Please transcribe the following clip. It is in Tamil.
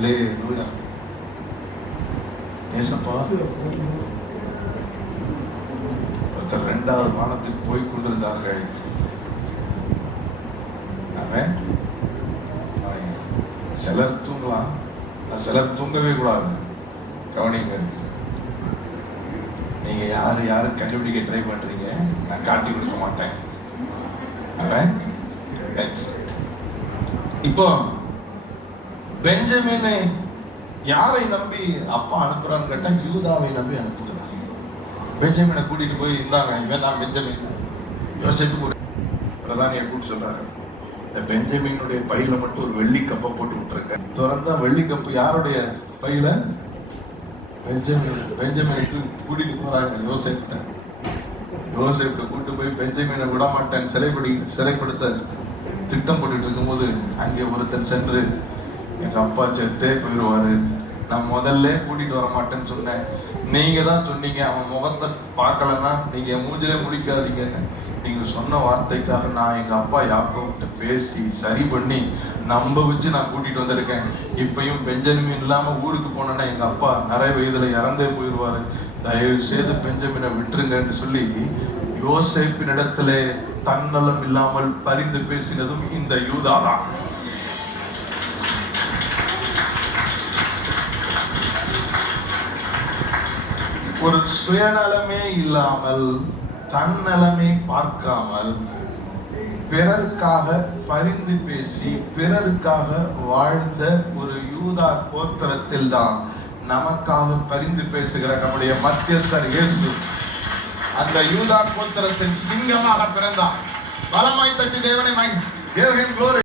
அல்லேலூயா. ஏசப்பா ஒருத்தர் 2வது வானத்துக்கு போய் கொண்டிருந்தார்கள். சிலர் தூங்கலாம், சிலர் தூங்கவே கூடாது. கவனிங்க, நீங்க யாரு கண்டுபிடிக்க ட்ரை பண்றீங்க, நான் காட்டி கொடுக்க மாட்டேன். இப்போ பெஞ்சமினை யாரை நம்பி அப்பா அனுப்புறான்னு கேட்டா யூதாவை நம்பி அனுப்புகிறார். பெஞ்சமினை கூட்டிட்டு போய் இருந்தாங்க, இவன் தான் பெஞ்சமின். யோசேப்புக்கு பிரதானியை கூட்டு சொல்றாரு, இந்த பெஞ்சமினுடைய பையில மட்டும் ஒரு வெள்ளி கப்பை போட்டு விட்டுருக்க. திறந்தா வெள்ளி கப்பு யாருடைய பையில? பெஞ்சமினுக்கு கூட்டிட்டு போறாங்க. யோசேப்பை கூட்டு போய் பெஞ்சமினை விட மாட்டேன் சிறைப்படுத்த திட்டம் போட்டுட்டு இருக்கும்போது அங்கே ஒருத்தன் சென்று, எங்க அப்பா செத்தே போயிடுவாரு, நான் முதல்ல கூட்டிட்டு வர மாட்டேன்னு சொன்னேன், நீங்க தான் சொன்னீங்க அவன் முகத்தை பார்க்கலன்னா நீங்க மூஞ்சிலே முடிக்காதீங்கன்னு. நீங்க சொன்ன வார்த்தைக்காக நான் எங்க அப்பா யாக்கோபிட்ட பேசி சரி பண்ணி நம்ப வச்சு நான் கூட்டிட்டு வந்திருக்கேன். இப்பயும் பெஞ்சமின் இல்லாம ஊருக்கு போனேன்னா எங்க அப்பா நிறைய வயதுல இறந்தே போயிடுவாரு, தயவு செய்து பெஞ்சமினை விட்டுருங்கன்னு சொல்லி யோசேப்பினிடத்துல தன்னலம் இல்லாமல் பரிந்து பேசினதும் இந்த யூதாதான். ஒரு சுயநலமே இல்லாமல், தன்னலமே பார்க்காமல், பிறருக்காக பரிந்து பேசி பிறருக்காக வாழ்ந்த ஒரு யூதா கோத்திரத்தில் தான் நமக்காக பரிந்து பேசுகிற நம்முடைய மத்தியஸ்தர் இயேசு அந்த யூதா கோத்திரத்தின் சிங்கமாக பிறந்தார். பலமாய் தட்டி தேவனை